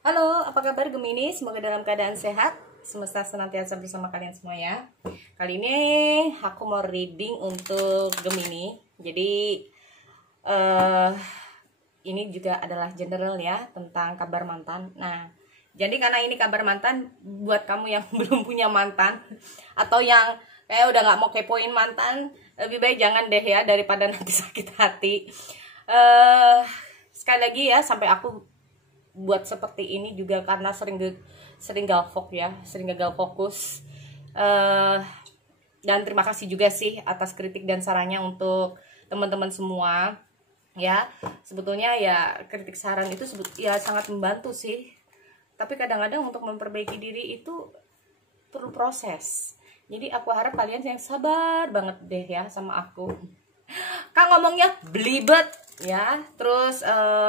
Halo, apa kabar Gemini? Semoga dalam keadaan sehat. Semesta senantiasa bersama kalian semua ya. Kali ini aku mau reading untuk Gemini. Jadi ini juga adalah general ya tentang kabar mantan. Nah, jadi karena ini kabar mantan buat kamu yang belum punya mantan atau yang kayak udah nggak mau kepoin mantan, lebih baik jangan deh ya daripada nanti sakit hati. Sekali lagi ya, sampai aku buat seperti ini juga karena sering gagal fokus. Dan terima kasih juga sih atas kritik dan sarannya untuk teman-teman semua ya. Sebetulnya ya kritik saran itu ya sangat membantu sih, tapi kadang-kadang untuk memperbaiki diri itu perlu proses. Jadi aku harap kalian yang sabar banget deh ya sama aku. Kak ngomongnya belibet ya, terus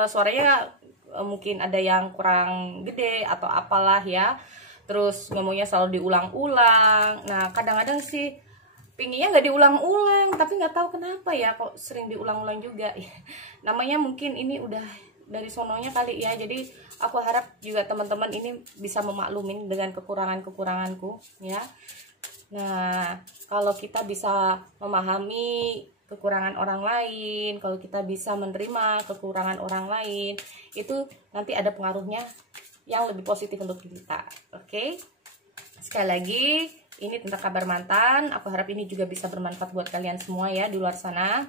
suaranya mungkin ada yang kurang gede atau apalah ya, terus ngomongnya selalu diulang-ulang. Nah kadang-kadang sih pinginnya nggak diulang-ulang, tapi nggak tahu kenapa ya kok sering diulang-ulang juga. Namanya mungkin ini udah dari sononya kali ya. Jadi aku harap juga teman-teman ini bisa memaklumin dengan kekurangan-kekuranganku ya. Nah kalau kita bisa memahami kekurangan orang lain, kalau kita bisa menerima kekurangan orang lain, itu nanti ada pengaruhnya yang lebih positif untuk kita. Oke? Sekali lagi, ini tentang kabar mantan. Aku harap ini juga bisa bermanfaat buat kalian semua ya di luar sana.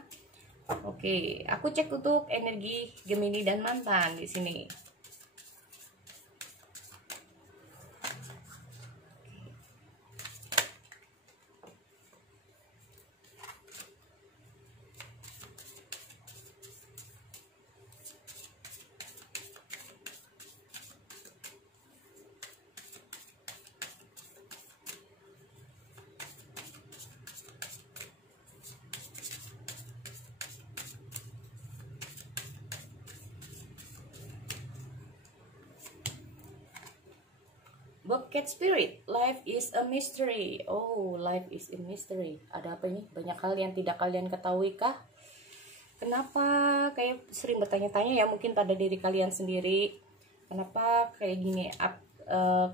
Oke, aku cek untuk energi Gemini dan mantan di sini. Bobcat Spirit, life is a mystery. Oh, life is a mystery. Ada apa ini? Banyak hal yang tidak kalian ketahui kah? Kenapa kayak sering bertanya-tanya ya mungkin pada diri kalian sendiri. Kenapa kayak gini?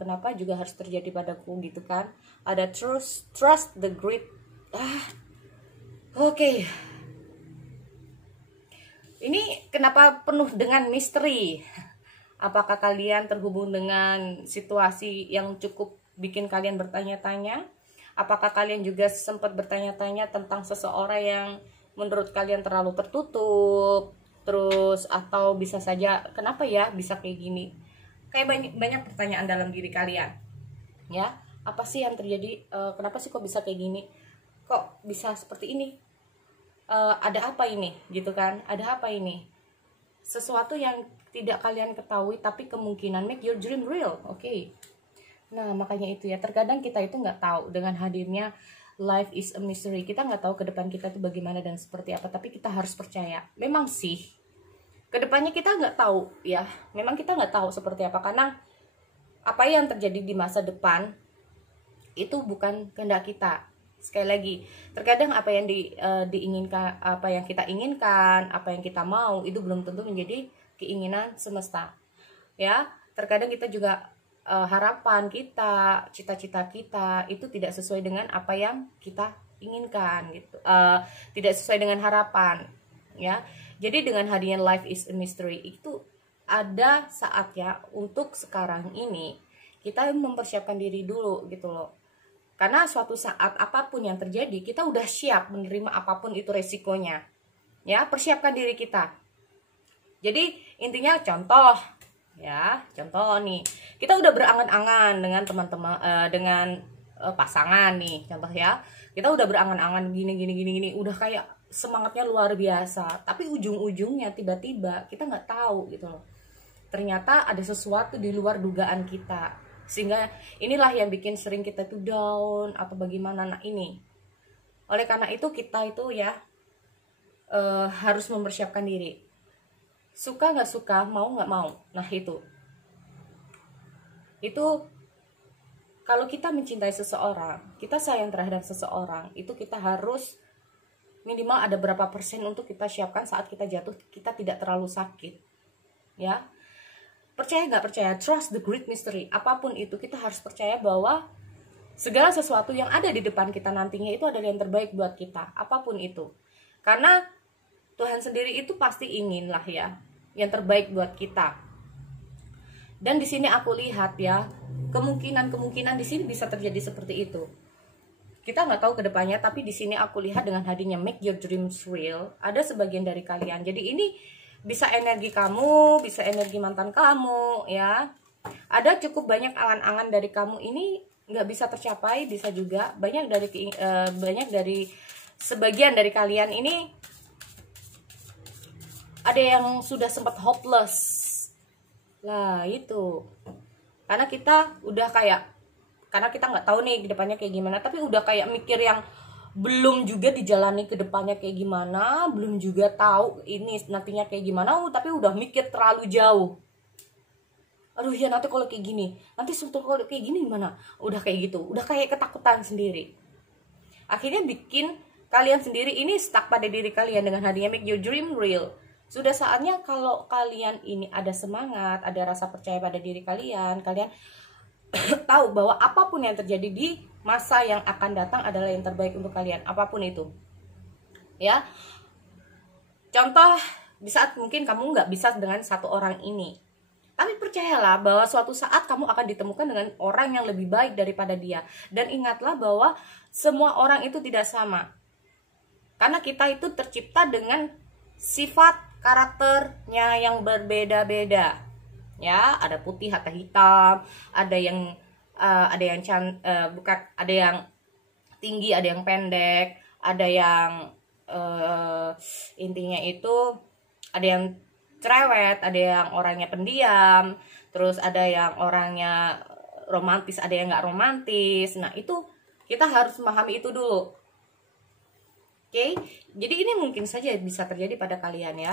Kenapa juga harus terjadi padaku gitu kan? Ada trust the grid. Oke. Ini kenapa penuh dengan misteri? Apakah kalian terhubung dengan situasi yang cukup bikin kalian bertanya-tanya? Apakah kalian juga sempat bertanya-tanya tentang seseorang yang menurut kalian terlalu tertutup? Terus atau bisa saja kenapa ya bisa kayak gini? Kayak banyak pertanyaan dalam diri kalian. Ya, apa sih yang terjadi? Kenapa sih kok bisa kayak gini? Kok bisa seperti ini? Ada apa ini? Gitu kan? Ada apa ini? Sesuatu yang tidak kalian ketahui tapi kemungkinan make your dream real. Oke. Nah makanya itu ya, terkadang kita itu nggak tahu dengan hadirnya life is a mystery. Kita nggak tahu ke depan kita tuh bagaimana dan seperti apa, tapi kita harus percaya. Memang sih ke depannya kita nggak tahu ya, memang kita nggak tahu seperti apa, karena apa yang terjadi di masa depan itu bukan kehendak kita. Sekali lagi, terkadang apa yang diinginkan, apa yang kita inginkan, apa yang kita mau itu belum tentu menjadi keinginan semesta. Ya, terkadang kita juga harapan kita, cita-cita kita itu tidak sesuai dengan apa yang kita inginkan gitu. Tidak sesuai dengan harapan, ya. Jadi dengan hadirnya life is a mystery itu ada saatnya untuk sekarang ini kita mempersiapkan diri dulu gitu loh. Karena suatu saat apapun yang terjadi, kita udah siap menerima apapun itu resikonya. Ya, persiapkan diri kita. Jadi intinya contoh nih. Kita udah berangan-angan dengan teman-teman, dengan pasangan nih, contoh ya. Kita udah berangan-angan gini, udah kayak semangatnya luar biasa. Tapi ujung-ujungnya tiba-tiba kita nggak tahu gitu loh. Ternyata ada sesuatu di luar dugaan kita. Sehingga inilah yang bikin sering kita tuh down atau bagaimana. Nah ini, oleh karena itu kita itu ya harus mempersiapkan diri. Suka nggak suka, mau nggak mau. Nah itu kalau kita mencintai seseorang, kita sayang terhadap seseorang, itu kita harus minimal ada berapa persen untuk kita siapkan saat kita jatuh, kita tidak terlalu sakit ya. percaya nggak percaya, trust the great mystery. Apapun itu, kita harus percaya bahwa segala sesuatu yang ada di depan kita nantinya itu adalah yang terbaik buat kita, apapun itu. Karena Tuhan sendiri itu pasti ingin lah ya yang terbaik buat kita. Dan di sini aku lihat ya, kemungkinan di sini bisa terjadi seperti itu. Kita nggak tahu kedepannya, tapi di sini aku lihat dengan hadirnya make your dreams real, ada sebagian dari kalian. Jadi ini bisa energi kamu, bisa energi mantan kamu ya. Ada cukup banyak angan-angan dari kamu ini nggak bisa tercapai, bisa juga banyak dari sebagian dari kalian ini ada yang sudah sempat hopeless lah itu, karena kita udah karena kita nggak tahu nih ke depannya kayak gimana, tapi udah kayak mikir yang belum juga dijalani ke depannya kayak gimana, belum juga tahu ini nantinya kayak gimana, tapi udah mikir terlalu jauh. Aduh ya nanti kalau kayak gini, nanti kalau kayak gini gimana? Udah kayak gitu, udah kayak ketakutan sendiri. Akhirnya bikin kalian sendiri ini stuck pada diri kalian dengan hadirnya make your dream real. Sudah saatnya kalau kalian ini ada semangat, ada rasa percaya pada diri kalian, kalian tahu bahwa apapun yang terjadi di masa yang akan datang adalah yang terbaik untuk kalian, apapun itu. Ya. Contoh, di saat mungkin kamu nggak bisa dengan satu orang ini, tapi percayalah bahwa suatu saat kamu akan ditemukan dengan orang yang lebih baik daripada dia. Dan ingatlah bahwa semua orang itu tidak sama. Karena kita itu tercipta dengan sifat karakternya yang berbeda-beda. Ya, ada putih atau hitam, ada yang ada yang tinggi, ada yang pendek, ada yang intinya itu ada yang cerewet, ada yang orangnya pendiam, terus ada yang orangnya romantis, ada yang nggak romantis. Nah itu kita harus memahami itu dulu. Oke, jadi ini mungkin saja bisa terjadi pada kalian ya.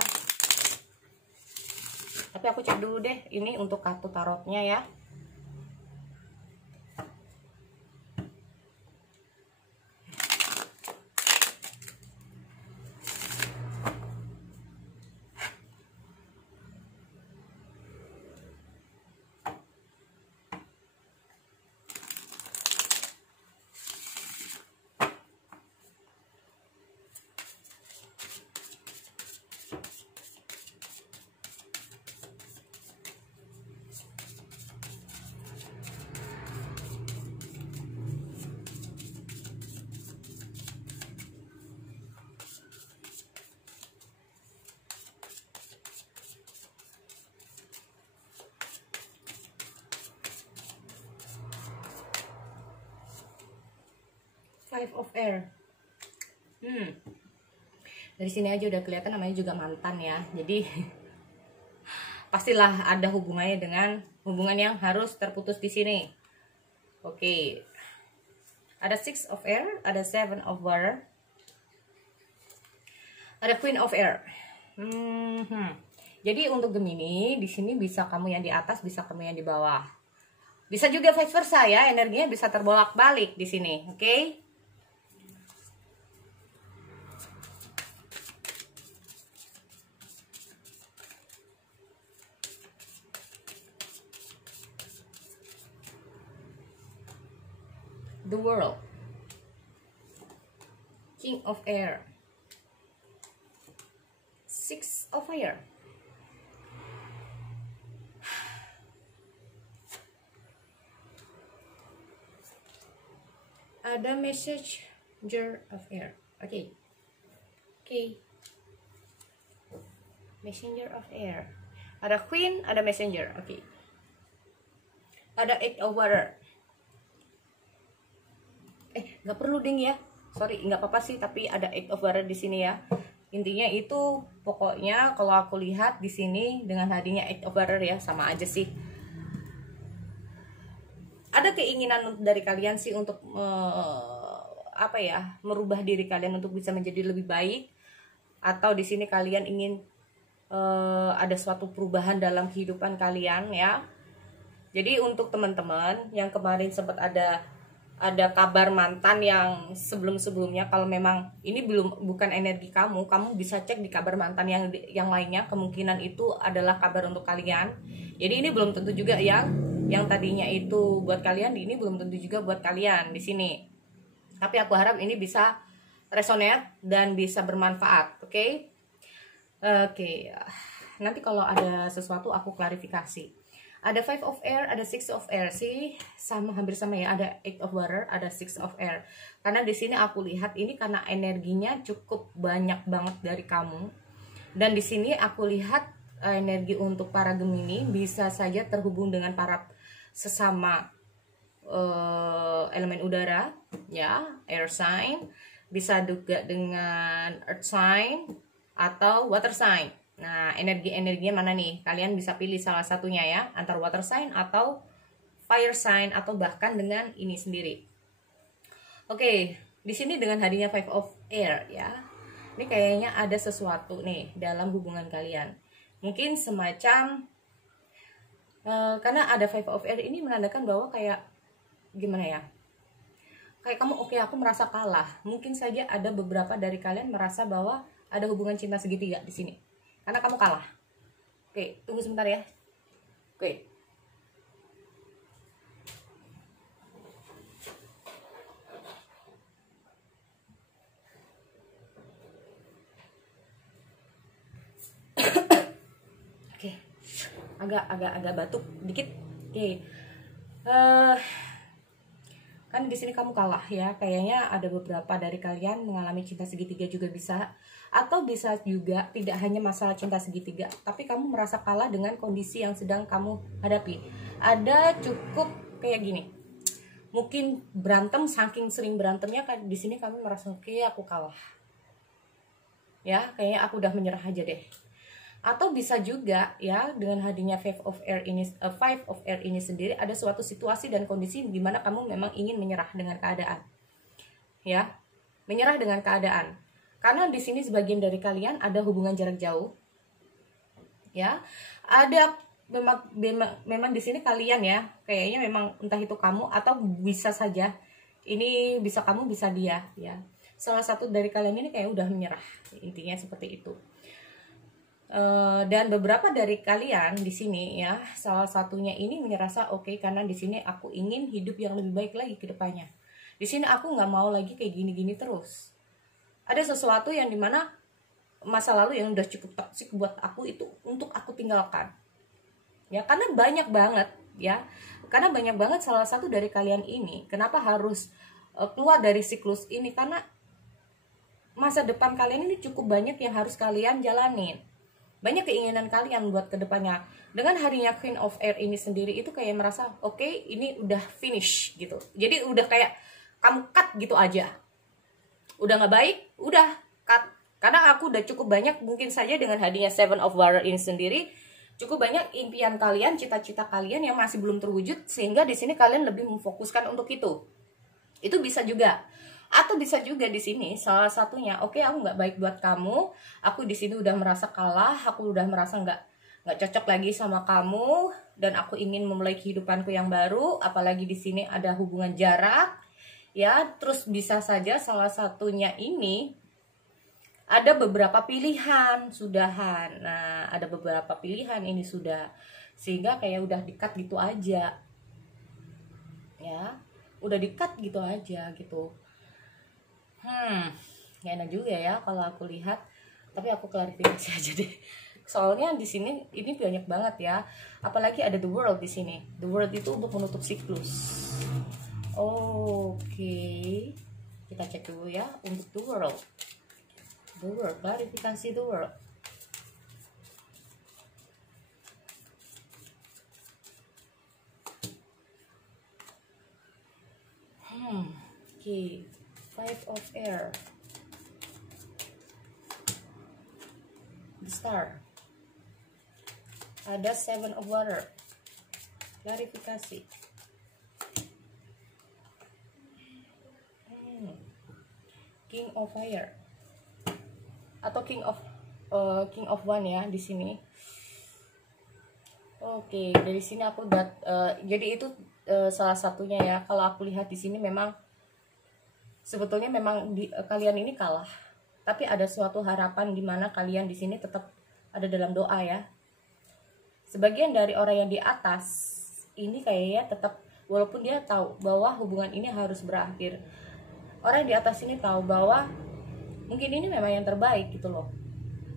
Tapi aku cek dulu deh ini untuk kartu tarotnya ya. Five of Air. Dari sini aja udah kelihatan namanya juga mantan ya. Jadi pastilah ada hubungannya dengan hubungan yang harus terputus di sini. Oke. Ada Six of Air, ada Seven of Water, ada Queen of Air. Jadi untuk Gemini di sini bisa kamu yang di atas, bisa kamu yang di bawah. Bisa juga vice versa ya, energinya bisa terbolak-balik di sini, oke? The World, King of Air, Six of Fire, ada Messenger of Air. Oke. Messenger of Air, ada Queen, ada Messenger. Oke. Ada Eight of Water. Nggak perlu ding ya, sorry, nggak apa-apa sih, tapi ada Eight of Water di sini ya. Intinya itu pokoknya kalau aku lihat di sini dengan hadirnya Eight of Water ya, sama aja sih. Ada keinginan dari kalian sih untuk merubah diri kalian untuk bisa menjadi lebih baik, atau di sini kalian ingin ada suatu perubahan dalam kehidupan kalian ya. Jadi untuk teman-teman yang kemarin sempat ada ada kabar mantan yang sebelum-sebelumnya. Kalau memang ini bukan energi kamu, kamu bisa cek di kabar mantan yang lainnya, kemungkinan itu adalah kabar untuk kalian. Jadi ini belum tentu juga yang tadinya itu buat kalian, ini belum tentu juga buat kalian di sini. Tapi aku harap ini bisa resonate dan bisa bermanfaat, oke? Oke. Nanti kalau ada sesuatu aku klarifikasi. Ada 5 of air, ada 6 of air sih, hampir sama ya. Ada 8 of water, ada 6 of air. Karena di sini aku lihat ini karena energinya cukup banyak banget dari kamu. Dan di sini aku lihat energi untuk para Gemini bisa saja terhubung dengan para sesama elemen udara, ya, air sign, bisa juga dengan earth sign atau water sign. Nah, energi-energinya mana nih? Kalian bisa pilih salah satunya ya, antara water sign atau fire sign atau bahkan dengan ini sendiri. Oke, di sini dengan hadirnya 5 of air ya. Ini kayaknya ada sesuatu nih dalam hubungan kalian. Mungkin semacam karena ada 5 of air ini menandakan bahwa kayak gimana ya? Kayak kamu aku merasa kalah. Mungkin saja ada beberapa dari kalian merasa bahwa ada hubungan cinta segitiga di sini. Karena kamu kalah. Oke, tunggu sebentar ya. Oke. Oke. Agak batuk dikit. Oke. Kan di sini kamu kalah ya. Kayaknya ada beberapa dari kalian mengalami cinta segitiga juga bisa. Atau bisa juga tidak hanya masalah cinta segitiga, tapi kamu merasa kalah dengan kondisi yang sedang kamu hadapi. Ada cukup kayak gini, mungkin berantem, saking sering berantemnya di sini kamu merasa oke, aku kalah ya, kayaknya aku udah menyerah aja deh. Atau bisa juga ya dengan hadirnya 5 of air ini sendiri, ada suatu situasi dan kondisi di mana kamu memang ingin menyerah dengan keadaan ya, menyerah dengan keadaan. Karena di sini sebagian dari kalian ada hubungan jarak jauh, ya, ada memang di sini kalian ya, kayaknya memang entah itu kamu atau bisa saja ini bisa kamu bisa dia, ya. Salah satu dari kalian ini kayak udah menyerah, intinya seperti itu. Dan beberapa dari kalian di sini ya, salah satunya ini merasa oke, karena di sini aku ingin hidup yang lebih baik lagi ke depannya. Di sini aku nggak mau lagi kayak gini-gini terus. Ada sesuatu yang dimana masa lalu yang udah cukup toksik buat aku itu untuk aku tinggalkan ya, karena banyak banget ya, karena banyak banget salah satu dari kalian ini kenapa harus keluar dari siklus ini, karena masa depan kalian ini cukup banyak yang harus kalian jalanin, banyak keinginan kalian buat kedepannya. Dengan harinya Queen of Air ini sendiri itu kayak merasa oke, ini udah finish gitu, jadi udah kayak kamu cut gitu aja, udah nggak baik, udah cut. Karena aku udah cukup banyak, mungkin saja dengan hadirnya 7 of Water ini sendiri, cukup banyak impian kalian, cita-cita kalian yang masih belum terwujud, sehingga di sini kalian lebih memfokuskan untuk itu. Itu bisa juga. Atau bisa juga di sini salah satunya, oke, aku nggak baik buat kamu, aku di sini udah merasa kalah, aku udah merasa nggak cocok lagi sama kamu, dan aku ingin memulai kehidupanku yang baru, apalagi di sini ada hubungan jarak. Ya, terus bisa saja salah satunya ini ada beberapa pilihan sudahan. Nah, ada beberapa pilihan ini sudah, sehingga kayak udah di-cut gitu aja. Ya, udah di-cut gitu aja gitu. Gak enak juga ya kalau aku lihat, tapi aku klarifikasi aja deh. Soalnya di sini ini banyak banget ya. Apalagi ada the world di sini. The world itu untuk menutup siklus. Oke, kita cek dulu ya untuk the world. The world, klarifikasi the world. Oke, 5 of air, the star, ada 7 of water, klarifikasi. King of fire atau King of One ya di sini. Oke, dari sini aku jadi itu salah satunya ya. Kalau aku lihat di sini memang sebetulnya memang kalian ini kalah, tapi ada suatu harapan di mana kalian di sini tetap ada dalam doa ya. Sebagian dari orang yang di atas ini kayaknya tetap, walaupun dia tahu bahwa hubungan ini harus berakhir, orang di atas ini tahu bahwa mungkin ini memang yang terbaik gitu loh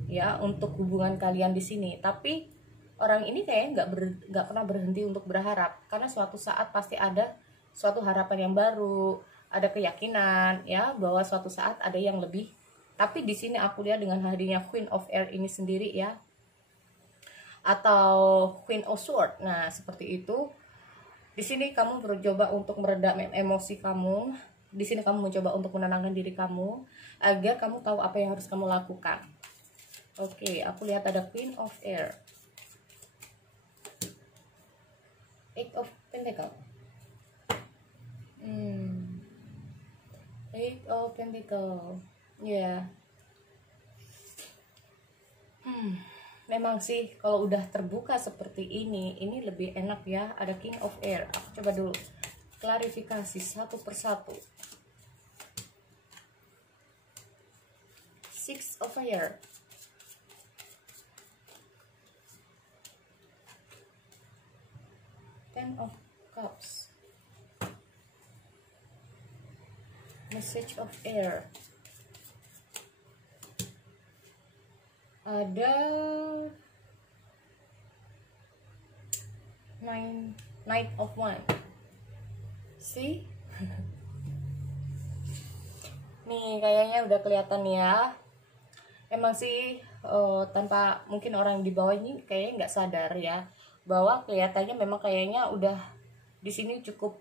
ya untuk hubungan kalian di sini. Tapi orang ini kayaknya nggak pernah berhenti untuk berharap, karena suatu saat pasti ada suatu harapan yang baru, ada keyakinan ya bahwa suatu saat ada yang lebih. Tapi di sini aku lihat dengan hadirnya Queen of Air ini sendiri ya, atau Queen of Sword. Nah seperti itu. Di sini kamu mencoba untuk meredam emosi kamu. Di sini kamu mencoba untuk menenangkan diri kamu agar kamu tahu apa yang harus kamu lakukan. Oke, aku lihat ada Queen of Air, Eight of Pentacle, Eight of Pentacle, ya. Memang sih kalau udah terbuka seperti ini lebih enak ya. Ada King of Air. Aku coba dulu klarifikasi satu persatu. Six of Fire, Ten of Cups, Message of Air, ada Knight of One. See? Nih kayaknya udah kelihatan ya. Emang sih tanpa mungkin orang di bawah ini kayaknya nggak sadar ya bahwa kelihatannya memang kayaknya udah di sini cukup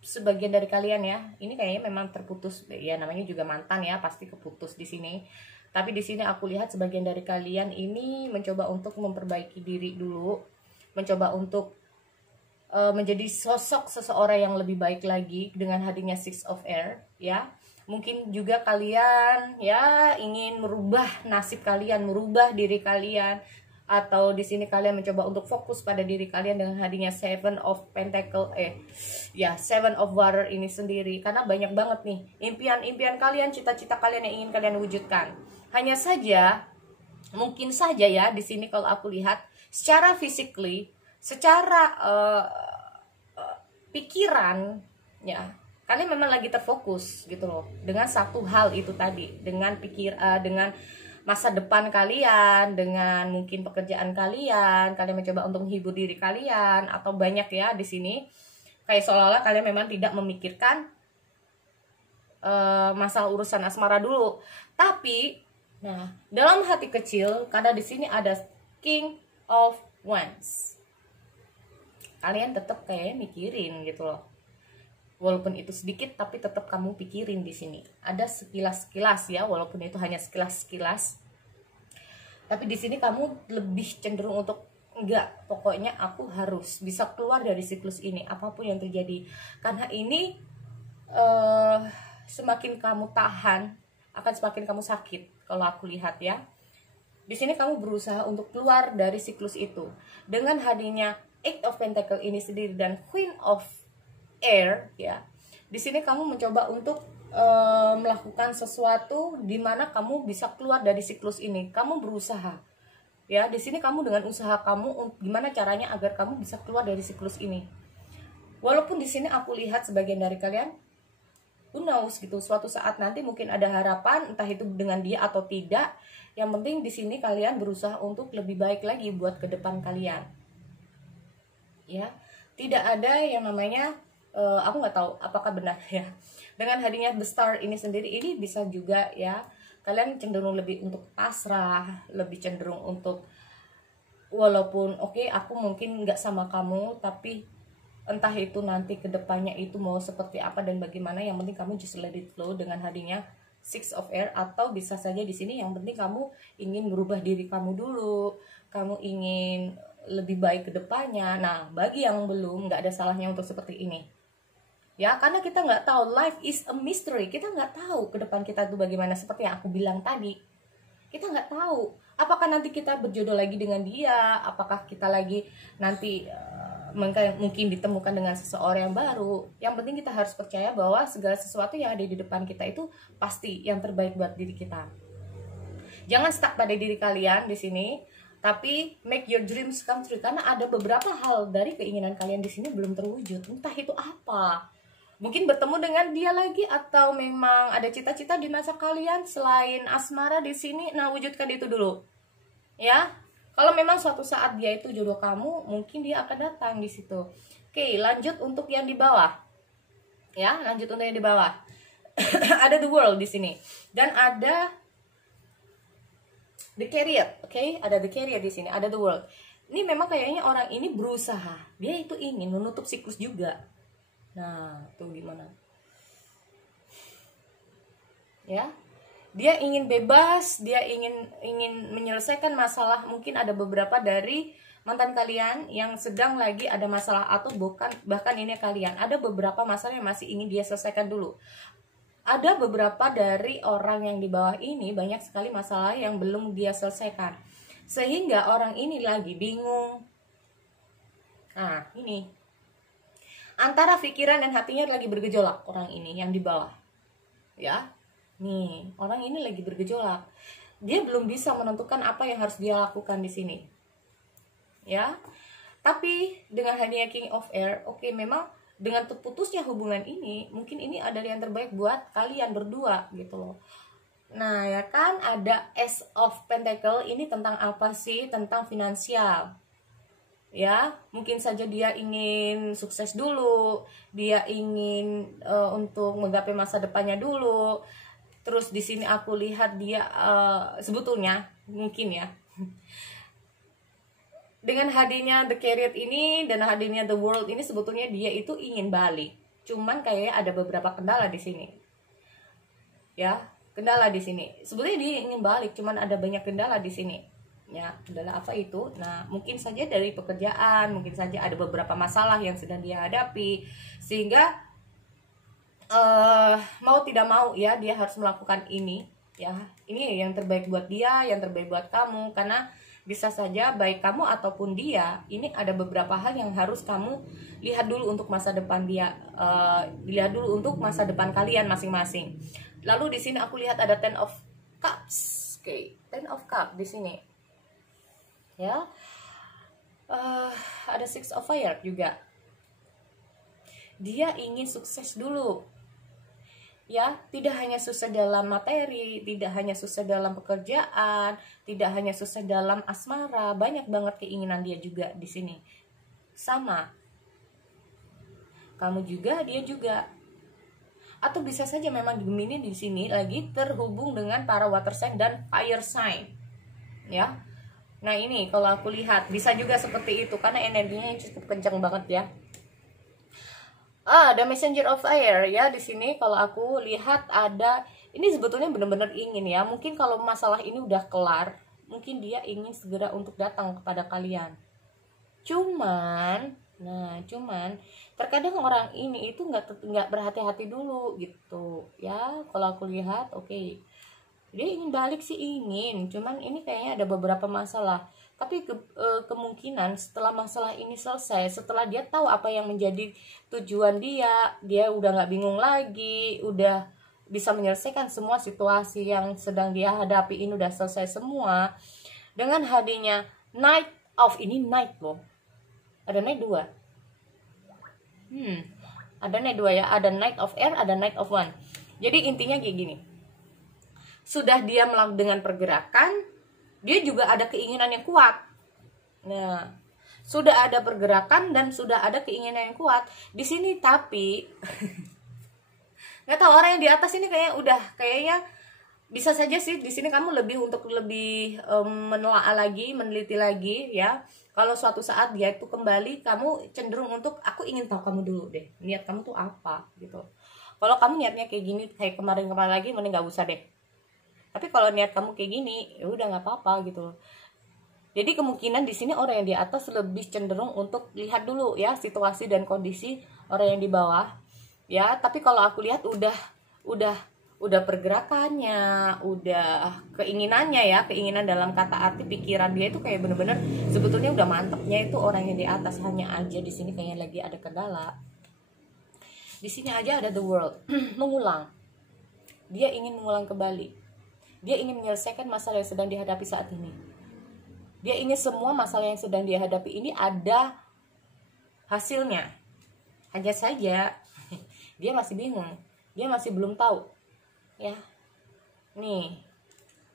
sebagian dari kalian ya. Ini kayaknya memang terputus ya, namanya juga mantan ya, pasti keputus di sini. Tapi di sini aku lihat sebagian dari kalian ini mencoba untuk memperbaiki diri dulu, mencoba untuk menjadi sosok seseorang yang lebih baik lagi dengan hadirnya Six of Air ya. Mungkin juga kalian ya ingin merubah nasib kalian, merubah diri kalian, atau di sini kalian mencoba untuk fokus pada diri kalian dengan hadirnya Seven of Pentacle, Seven of Water ini sendiri. Karena banyak banget nih impian-impian kalian, cita-cita kalian yang ingin kalian wujudkan. Hanya saja mungkin saja ya di sini kalau aku lihat secara physically, secara pikiran ya, kalian memang lagi terfokus gitu loh dengan satu hal itu tadi, dengan dengan masa depan kalian, dengan mungkin pekerjaan kalian mencoba untuk menghibur diri kalian, atau banyak ya di sini kayak seolah-olah kalian memang tidak memikirkan masalah urusan asmara dulu. Tapi nah, dalam hati kecil, karena di sini ada King of Wands, kalian tetap kayak mikirin gitu loh. Walaupun itu sedikit, tapi tetap kamu pikirin di sini. Ada sekilas-sekilas ya, walaupun itu hanya sekilas-sekilas. Tapi di sini kamu lebih cenderung untuk enggak, pokoknya aku harus bisa keluar dari siklus ini apapun yang terjadi. Karena ini semakin kamu tahan, akan semakin kamu sakit kalau aku lihat ya. Di sini kamu berusaha untuk keluar dari siklus itu dengan hadirnya Eight of Pentacle ini sendiri dan Queen of Air ya. Di sini kamu mencoba untuk melakukan sesuatu di mana kamu bisa keluar dari siklus ini. Kamu berusaha ya. Di sini kamu dengan usaha kamu gimana caranya agar kamu bisa keluar dari siklus ini. Walaupun di sini aku lihat sebagian dari kalian, who knows gitu, suatu saat nanti mungkin ada harapan, entah itu dengan dia atau tidak. Yang penting di sini kalian berusaha untuk lebih baik lagi buat ke depan kalian. Ya, tidak ada yang namanya aku nggak tahu apakah benar ya. Dengan hadirnya The Star ini sendiri, ini bisa juga ya kalian cenderung lebih untuk pasrah, lebih cenderung untuk walaupun oke, aku mungkin nggak sama kamu, tapi entah itu nanti kedepannya itu mau seperti apa dan bagaimana, yang penting kamu just let it flow dengan hadirnya Six of Air. Atau bisa saja di sini yang penting kamu ingin merubah diri kamu dulu, kamu ingin lebih baik ke depannya. Nah, bagi yang belum, nggak ada salahnya untuk seperti ini ya, karena kita nggak tahu, life is a mystery. Kita nggak tahu ke depan kita tuh bagaimana. Seperti yang aku bilang tadi, kita nggak tahu apakah nanti kita berjodoh lagi dengan dia, apakah kita lagi nanti mungkin ditemukan dengan seseorang yang baru. Yang penting kita harus percaya bahwa segala sesuatu yang ada di depan kita itu pasti yang terbaik buat diri kita. Jangan stuck pada diri kalian di sini, tapi make your dreams come true, karena ada beberapa hal dari keinginan kalian di sini belum terwujud. Entah itu apa. Mungkin bertemu dengan dia lagi, atau memang ada cita-cita di masa kalian selain asmara di sini. Nah, wujudkan itu dulu. Ya. Kalau memang suatu saat dia itu jodoh kamu, mungkin dia akan datang di situ. Oke, lanjut untuk yang di bawah. Ya, lanjut untuk yang di bawah. Ada the world di sini. Dan ada the career. Oke, ada the career di sini, ada the world. Ini memang kayaknya orang ini berusaha. Dia itu ingin menutup siklus juga. Nah, tuh gimana? Ya. Dia ingin bebas, dia ingin menyelesaikan masalah. Mungkin ada beberapa dari mantan kalian yang sedang lagi ada masalah, atau bahkan ini kalian ada beberapa masalah yang masih ingin dia selesaikan dulu. Ada beberapa dari orang yang di bawah ini banyak sekali masalah yang belum dia selesaikan, sehingga orang ini lagi bingung. Nah, ini antara pikiran dan hatinya lagi bergejolak orang ini yang di bawah. Ya. Nih, orang ini lagi bergejolak. Dia belum bisa menentukan apa yang harus dia lakukan di sini. Ya. Tapi dengan hadiah King of Air, oke, memang dengan terputusnya hubungan ini, mungkin ini adalah yang terbaik buat kalian berdua gitu loh. Nah, ya kan, ada Ace of Pentacle. Ini tentang apa sih? Tentang finansial. Ya, mungkin saja dia ingin sukses dulu, dia ingin untuk menggapai masa depannya dulu. Terus di sini aku lihat dia sebetulnya mungkin ya, dengan hadirnya the Chariot ini dan hadirnya the World ini, sebetulnya dia itu ingin balik. Cuman kayaknya ada beberapa kendala di sini. Ya, kendala di sini. Sebetulnya dia ingin balik, cuman ada banyak kendala di sini. Ya, kendala apa itu? Nah, mungkin saja dari pekerjaan, mungkin saja ada beberapa masalah yang sedang dia hadapi, sehingga mau tidak mau ya dia harus melakukan ini. Ya, ini yang terbaik buat dia, yang terbaik buat kamu, karena bisa saja baik kamu ataupun dia, ini ada beberapa hal yang harus kamu lihat dulu untuk masa depan dia, dilihat dulu untuk masa depan kalian masing-masing. Lalu di sini aku lihat ada Ten of Cups. Oke, Ten of Cups di sini. Ya. Ada Six of Fire juga. Dia ingin sukses dulu. Ya, tidak hanya sukses dalam materi, tidak hanya sukses dalam pekerjaan, tidak hanya sukses dalam asmara, banyak banget keinginan dia juga di sini. Sama. Kamu juga, dia juga. Atau bisa saja memang Gemini di sini lagi terhubung dengan para water sign dan fire sign. Ya. Nah, ini kalau aku lihat bisa juga seperti itu karena energinya cukup kencang banget ya. The Messenger of Air ya, di sini kalau aku lihat ada, ini sebetulnya benar-benar ingin ya, mungkin kalau masalah ini udah kelar, mungkin dia ingin segera untuk datang kepada kalian. Cuman terkadang orang ini itu nggak berhati-hati dulu gitu ya. Kalau aku lihat, oke, dia ingin balik sih ingin, cuman ini kayaknya ada beberapa masalah. Tapi kemungkinan setelah masalah ini selesai, setelah dia tahu apa yang menjadi tujuan dia udah nggak bingung lagi, udah bisa menyelesaikan semua situasi yang sedang dia hadapi, ini udah selesai semua. Dengan hadirnya Knight of, ini Knight loh, ada Knight 2. Ada Knight 2 ya, ada Knight of Air, ada Knight of One. Jadi intinya kayak gini, sudah dia melakukan dengan pergerakan, dia juga ada keinginan yang kuat. Nah, sudah ada pergerakan dan sudah ada keinginan yang kuat di sini. Tapi nggak tahu orang yang di atas ini kayaknya bisa saja sih di sini kamu lebih menelaah lagi, meneliti lagi ya. Kalau suatu saat dia itu kembali, kamu cenderung untuk aku ingin tahu kamu dulu deh, niat kamu tuh apa gitu. Kalau kamu niatnya kayak gini kayak kemarin-kemarin lagi, mending nggak usah deh. Tapi kalau niat kamu kayak gini, ya udah nggak apa-apa gitu. Jadi kemungkinan di sini orang yang di atas lebih cenderung untuk lihat dulu ya situasi dan kondisi orang yang di bawah. Ya, tapi kalau aku lihat udah udah pergerakannya, udah keinginannya ya, keinginan dalam kata arti pikiran dia itu kayak bener-bener sebetulnya udah mantepnya itu orang yang di atas. Hanya aja di sini kayaknya lagi ada kendala. Di sini aja ada the world mengulang. Dia ingin mengulang kembali. Dia ingin menyelesaikan masalah yang sedang dihadapi saat ini. Dia ingin semua masalah yang sedang dihadapi ini ada hasilnya. Hanya saja dia masih bingung. Dia masih belum tahu. Ya. Nih.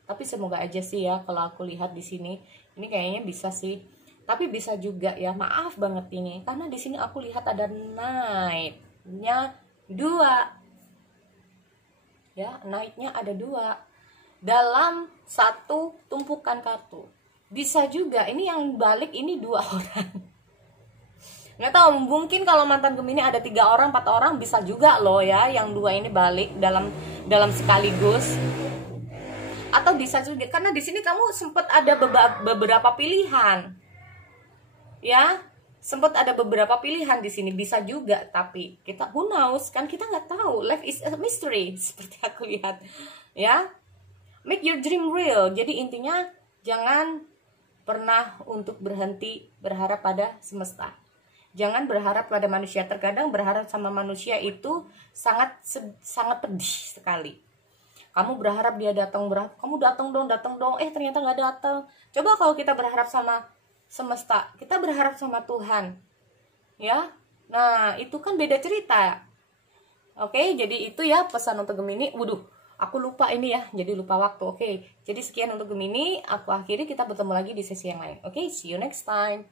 Tapi semoga aja sih ya kalau aku lihat di sini, ini kayaknya bisa sih. Tapi bisa juga ya, maaf banget ini. Karena di sini aku lihat ada knight-nya 2. Ya, knight-nya ada 2 dalam satu tumpukan kartu. Bisa juga ini yang balik ini 2 orang. Nggak tahu, mungkin kalau mantan Gemini ada 3 orang 4 orang bisa juga loh ya, yang 2 ini balik dalam sekaligus. Atau bisa juga karena di sini kamu sempat ada beberapa pilihan ya, sempat ada beberapa pilihan di sini, bisa juga. Tapi kita who knows kan, kita nggak tahu, life is a mystery seperti aku lihat ya. Make your dream real. Jadi intinya jangan pernah untuk berhenti berharap pada semesta. Jangan berharap pada manusia. Terkadang berharap sama manusia itu sangat pedih sekali. Kamu berharap dia datang, kamu datang dong, ternyata nggak datang. Coba kalau kita berharap sama semesta, kita berharap sama Tuhan, ya. Nah itu kan beda cerita. Oke, jadi itu ya pesan untuk Gemini. Waduh, aku lupa ini ya, jadi lupa waktu. Oke, jadi sekian untuk Gemini. Aku akhiri, kita bertemu lagi di sesi yang lain. Oke, see you next time.